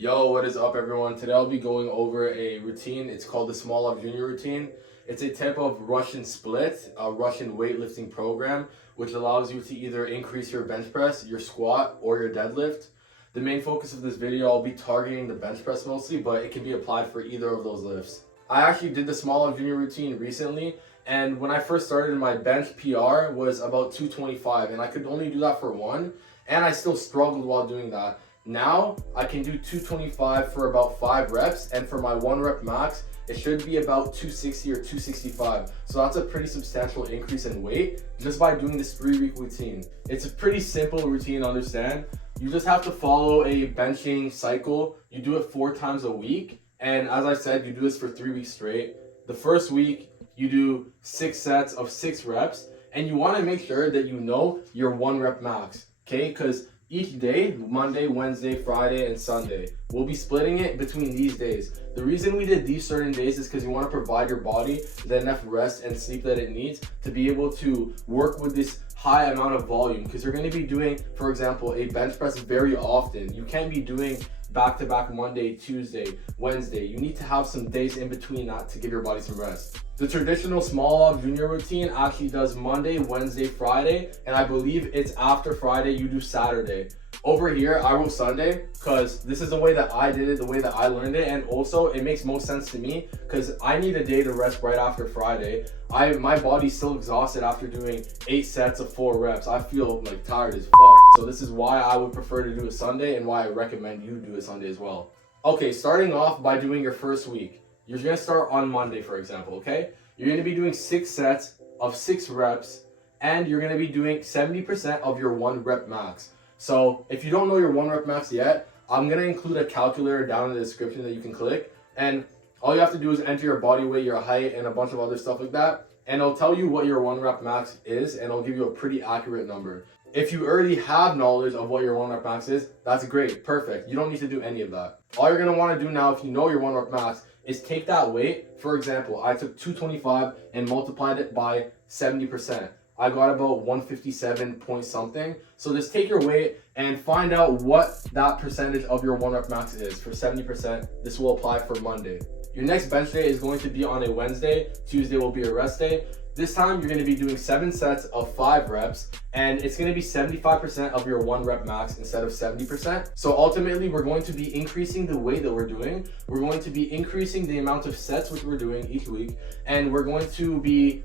Yo, what is up everyone? Today I'll be going over a routine. It's called the Smolov Junior routine. It's a type of Russian split, a Russian weightlifting program, which allows you to either increase your bench press, your squat, or your deadlift. The main focus of this video, I'll be targeting the bench press mostly, but it can be applied for either of those lifts. I actually did the Smolov Junior routine recently, and when I first started, my bench PR was about 225, and I could only do that for one, and I still struggled while doing that. Now I can do 225 for about 5 reps, and for my 1 rep max it should be about 260 or 265. So that's a pretty substantial increase in weight just by doing this 3-week routine. It's a pretty simple routine to understand. You just have to follow a benching cycle. You do it 4 times a week, and as I said, you do this for 3 weeks straight. The first week you do 6 sets of 6 reps, and you want to make sure that you know your 1 rep max, okay? Because each day, Monday, Wednesday, Friday, and Sunday, we'll be splitting it between these days. The reason we did these certain days is because you want to provide your body the enough rest and sleep that it needs to be able to work with this high amount of volume, because you're going to be doing, for example, a bench press very often. You can't be doing back-to-back Monday, Tuesday, Wednesday. You need to have some days in between that to give your body some rest. The traditional Smolov Junior routine actually does Monday, Wednesday, Friday, and I believe it's after Friday you do Saturday. Over here, I wrote Sunday because this is the way that I did it, the way that I learned it, and also it makes most sense to me because I need a day to rest right after Friday. My body's still exhausted after doing 8 sets of 4 reps. I feel like tired as fuck. So this is why I would prefer to do a Sunday and why I recommend you do a Sunday as well. Okay, starting off by doing your first week. You're gonna start on Monday, for example, okay? You're gonna be doing 6 sets of 6 reps, and you're gonna be doing 70% of your 1 rep max. So if you don't know your 1 rep max yet, I'm gonna include a calculator down in the description that you can click, and all you have to do is enter your body weight, your height, and a bunch of other stuff like that, and it'll tell you what your 1 rep max is, and it'll give you a pretty accurate number. If you already have knowledge of what your 1 rep max is, that's great, perfect. You don't need to do any of that. All you're gonna wanna do now, if you know your 1 rep max, is take that weight. For example, I took 225 and multiplied it by 70%. I got about 157 point something. So just take your weight and find out what that percentage of your 1 rep max is. For 70%, this will apply for Monday. Your next bench day is going to be on a Wednesday. Tuesday will be a rest day. This time you're going to be doing 7 sets of 5 reps, and it's going to be 75% of your 1 rep max instead of 70%. So ultimately we're going to be increasing the weight that we're doing. We're going to be increasing the amount of sets which we're doing each week, and we're going to be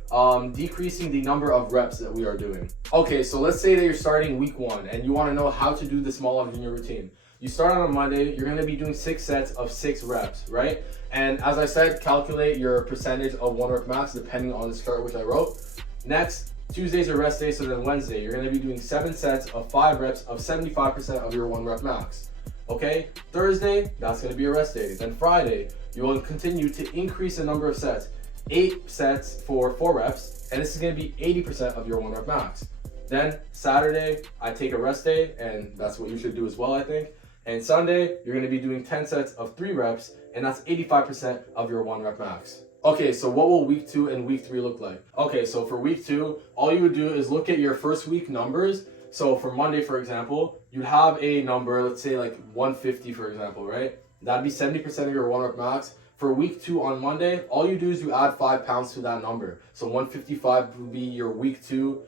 decreasing the number of reps that we are doing. Okay, so let's say that you're starting week 1 and you want to know how to do the Smolov Junior routine. You start on a Monday, you're going to be doing 6 sets of 6 reps, right? And as I said, calculate your percentage of 1 rep max depending on the chart which I wrote. Next, Tuesday's a rest day, so then Wednesday, you're going to be doing 7 sets of 5 reps of 75% of your 1 rep max. Okay, Thursday, that's going to be a rest day. Then Friday, you will continue to increase the number of sets. 8 sets for 4 reps, and this is going to be 80% of your 1 rep max. Then Saturday, I take a rest day, and that's what you should do as well, I think. And Sunday, you're going to be doing 10 sets of 3 reps, and that's 85% of your 1 rep max. Okay, so what will week 2 and week 3 look like? Okay, so for week 2, all you would do is look at your first week numbers. So for Monday, for example, you'd have a number, let's say like 150, for example, right? That'd be 70% of your 1 rep max. For week 2 on Monday, all you do is you add 5 pounds to that number. So 155 would be your week 2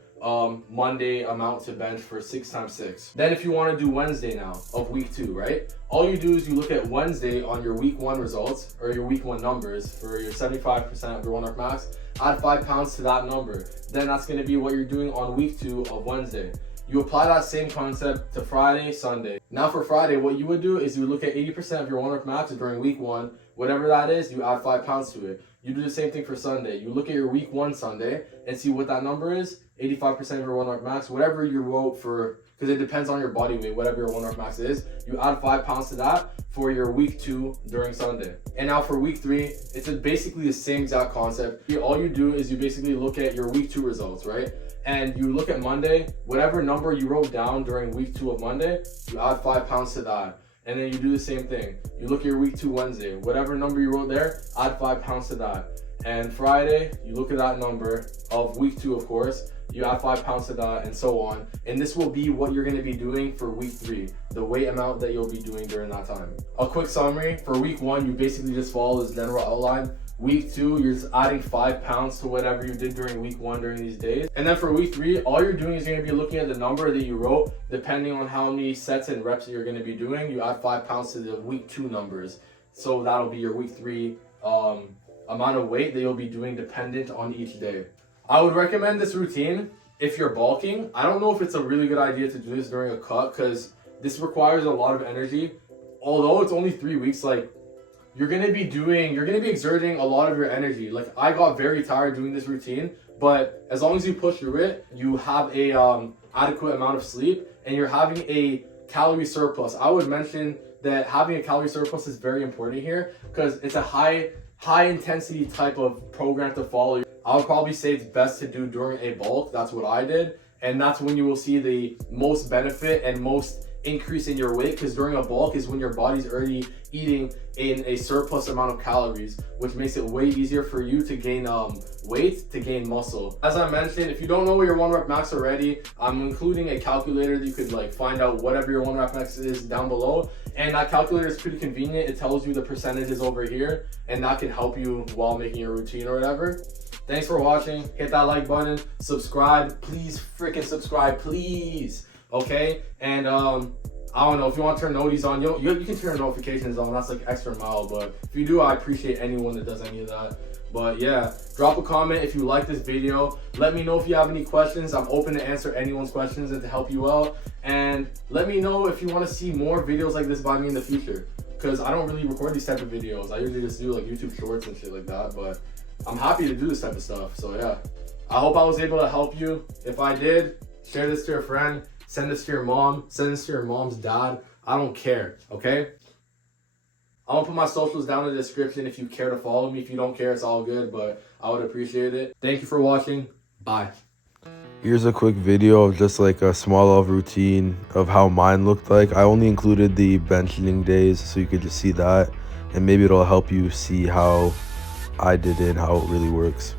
Monday amount to bench for 6 times 6. Then if you want to do Wednesday now of week 2, right? All you do is you look at Wednesday on your week 1 results, or your week 1 numbers for your 75% of your 1 rep max, add 5 pounds to that number. Then that's going to be what you're doing on week 2 of Wednesday. You apply that same concept to Friday, Sunday. Now for Friday, what you would do is you would look at 80% of your 1 rep max during week 1. Whatever that is, you add 5 pounds to it. You do the same thing for Sunday. You look at your week 1 Sunday and see what that number is. 85% of your 1 rep max, whatever you wrote for, because it depends on your body weight, whatever your 1 rep max is, you add 5 pounds to that for your week 2 during Sunday. And now for week 3, it's basically the same exact concept. All you do is you basically look at your week 2 results, right? And you look at Monday, whatever number you wrote down during week 2 of Monday, you add 5 pounds to that. And then you do the same thing. You look at your week 2 Wednesday, whatever number you wrote there, add 5 pounds to that. And Friday, you look at that number of week 2, of course, you add 5 pounds to that, and so on. And this will be what you're going to be doing for week 3, the weight amount that you'll be doing during that time. A quick summary: for week 1, you basically just follow this general outline. Week 2, you're just adding 5 pounds to whatever you did during week 1 during these days. And then for week 3, all you're doing is you're going to be looking at the number that you wrote. Depending on how many sets and reps that you're going to be doing, you add 5 pounds to the week 2 numbers. So that'll be your week 3 amount of weight that you'll be doing dependent on each day. I would recommend this routine if you're bulking. I don't know if it's a really good idea to do this during a cut because this requires a lot of energy. Although it's only 3 weeks, like, you're gonna be exerting a lot of your energy. Like, I got very tired doing this routine, but as long as you push through it, you have a adequate amount of sleep and you're having a calorie surplus. I would mention that having a calorie surplus is very important here because it's a high intensity type of program to follow. I would probably say it's best to do during a bulk. That's what I did, and that's when you will see the most benefit and most increase in your weight, because during a bulk is when your body's already eating in a surplus amount of calories, which makes it way easier for you to gain weight, to gain muscle. As I mentioned, if you don't know what your 1 rep max already, I'm including a calculator that you could like find out whatever your 1 rep max is down below, and that calculator is pretty convenient. It tells you the percentages over here, and that can help you while making your routine or whatever. Thanks for watching. Hit that like button, subscribe, please, freaking subscribe, please. Okay, and I don't know, if you want to turn noties on, you can turn notifications on. That's like extra mile, but if you do, I appreciate anyone that does any of that. But yeah, drop a comment if you like this video. Let me know if you have any questions. I'm open to answer anyone's questions and to help you out. And let me know if you want to see more videos like this by me in the future, because I don't really record these type of videos. I usually just do like YouTube shorts and shit like that, but I'm happy to do this type of stuff. So yeah, I hope I was able to help you. If I did, share this to your friend. Send this to your mom. Send this to your mom's dad. I don't care, okay? I'm gonna put my socials down in the description if you care to follow me. If you don't care, it's all good, but I would appreciate it. Thank you for watching. Bye. Here's a quick video of just like a Smolov routine of how mine looked like. I only included the benching days so you could just see that, and maybe it'll help you see how I did it and how it really works.